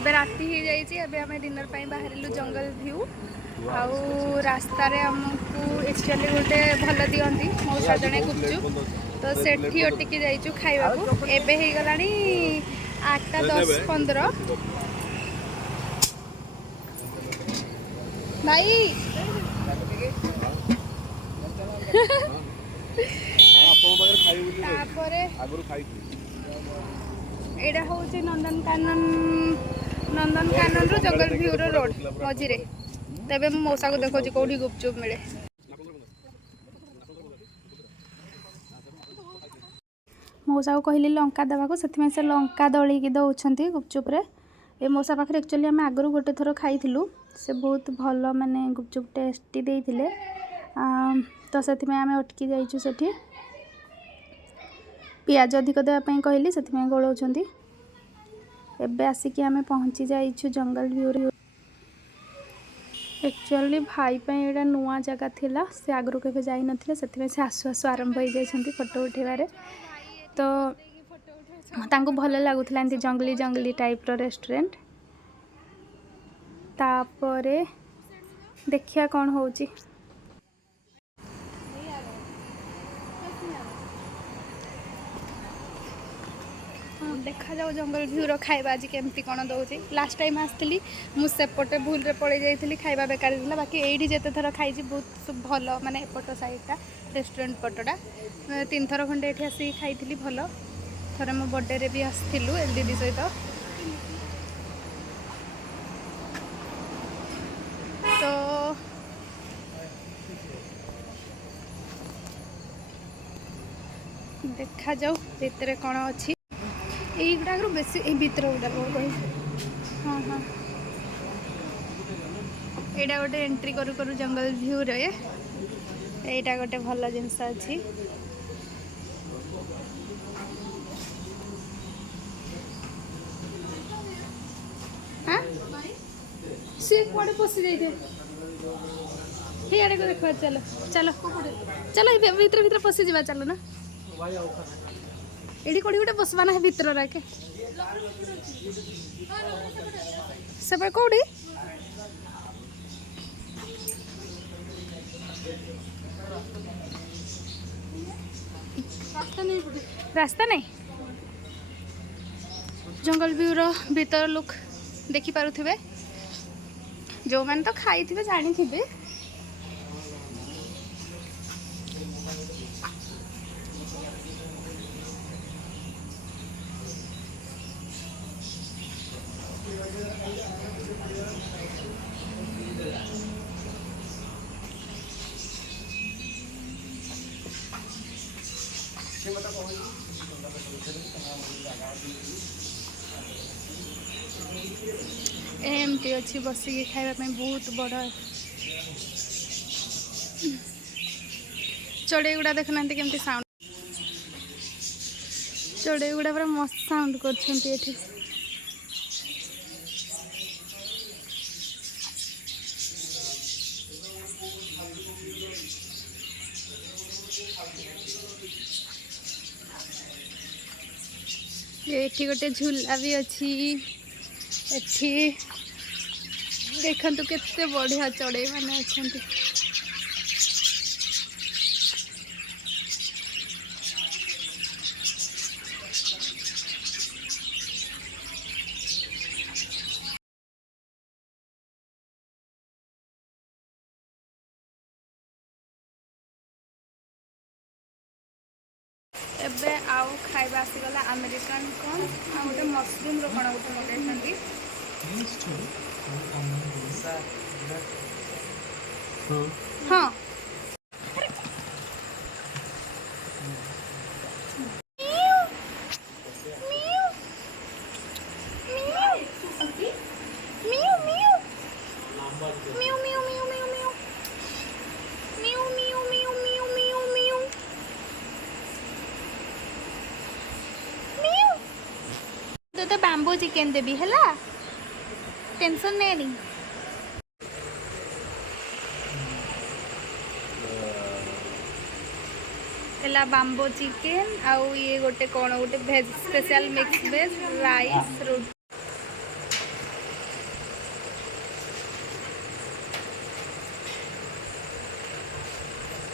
एबे राति हो जाइए एबे आम डिनर बाहर जंगल व्यू आउ रास्ता आमको एक्चुअली गोटे भल दिखती मौसा जड़े गुपचुप तो सेठी अटिकी जाइचु खाइबा एबे हो गला 8:10-15 भाई एटा हूँ नंदनकानन रु जंगल व्यू रोड मझे तेबे मो मौसा को देखो कौटी गुपचुप मिले मौसा को कहली लंका देवाक से लंका दलिकी दौरान गुपचुप्रे ए मौसा पाखे एक्चुअली आम आगु गोटे थर खाई से बहुत भल माने गुपचुप टेस्टी देते तो से आम अटकी जाइचु सेठी पियाज अधिक देवाई कहली से गोलाउं एबे आसिकी आम पहुँची जाइचु जंगल व्यू एक्चुअली भाई एटा नुआ जगह थिला से आगु के जाई नथिले से आसु आसु आरंभ हो जाइछंती फोटो उठेबारे तो तांको भल लगुला एमती जंगली जंगली टाइप रो रेस्टोरेंट तापरे देखिया कौन होची देखा जाओ जंगल व्यू रो खाइबा आज केमती कौन दौची लास्ट टाइम आसती मुझे भूल रे पड़े जाइली खाइबा बेकार था बाकी एठी जेते थर खाई बहुत भल माने एपट साइडटा रेस्टोरेंट पटटा 3 थर खंडे एठी आसी खाई भल थरे मो बर्थडे रे भी आसथिलु एल दीदी सहित तो देखा जाओ भितर कौन अच्छी यही गुड़ाक बेस भर गुड़ा हाँ हाँ यहाँ गोटे एंट्री करू करू जंगल व्यू रे यहाँ गोटे भल जिनस अच्छी हाँ सी कड़े पशि जाइए को देखा चलो चलो चलो भीतर भीतर पशि जा चलो ना एडी कोड़ी गोटे बसवा ना भीतर राके सब कोड़ी रास्ता नहीं जंगल व्यू रो भीतर लुक देखि पारुथिबे जो मैंने तो खाई थे जानी थे एमती अच्छी बसिकी खाइबा बहुत बड़ चढ़ई गुड़ा देखना केमती साउंड चढ़ई गुड़ा पूरा मस्त साउंड कर एठी गोटे झूला भी अच्छी एठी देखंतु केते बढ़िया चढ़ई माने अछंती एबे आउ खाइबा आसीगला अमेरिकन कॉर्न आ गोटे मशरूम रो कण गोटे मगाइछंती हाँ तो बाम्बू चिकेन देवी है टेंशन नहीं है बाम्बो चिकेन आउ ये गोटे कौन गोटे भेज स्पेशल मिक्स वेज राइस रोटी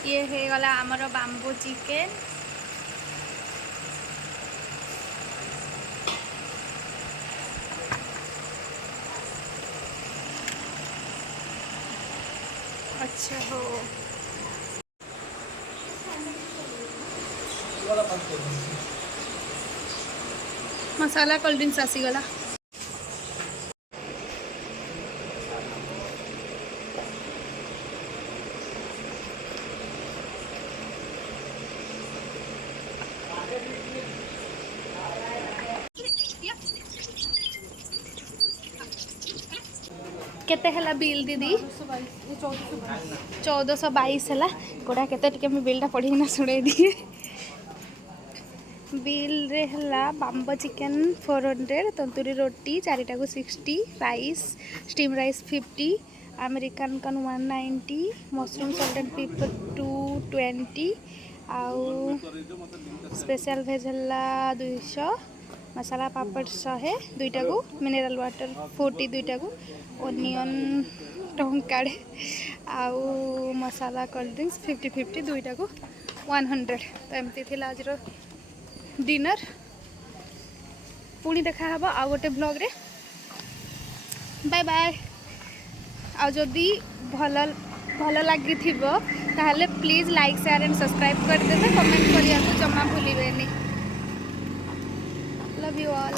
ये है गला आमर बाम्बू चिकेन। अच्छा हो मसाला कोल्ड ड्रिंक्स आसीगला। केते हला बिल दीदी 1422 हला कोड़ा केते टिके मैं बिलटा पढ़ी ना सुनाई दिए। बिल रे हला बाम्बो चिकेन 400, तंदूरी रोटी 4टा को 60, राइस स्टीम राइस 50, अमेरिकन कन 190, मशरूम सॉल्ट एंड पेपर 220, आउ स्पेशल भेज हला 200, मसाला पापड़ 100 2टा को, मिनरल वाटर 40 2टा को, ओनियन टंकाड़े आउ मसाला कोल्ड ड्रिंक्स 50-50 2टा को 100। तो एमती थी आज डिनर। पुणी देखा हबा आ गोटे ब्लॉग रे। Bye bye. आ जदि भल भल लगी ताहले please like share and subscribe कर देते, कमेंट करिया को जमा भूलिबेनी। Love you all.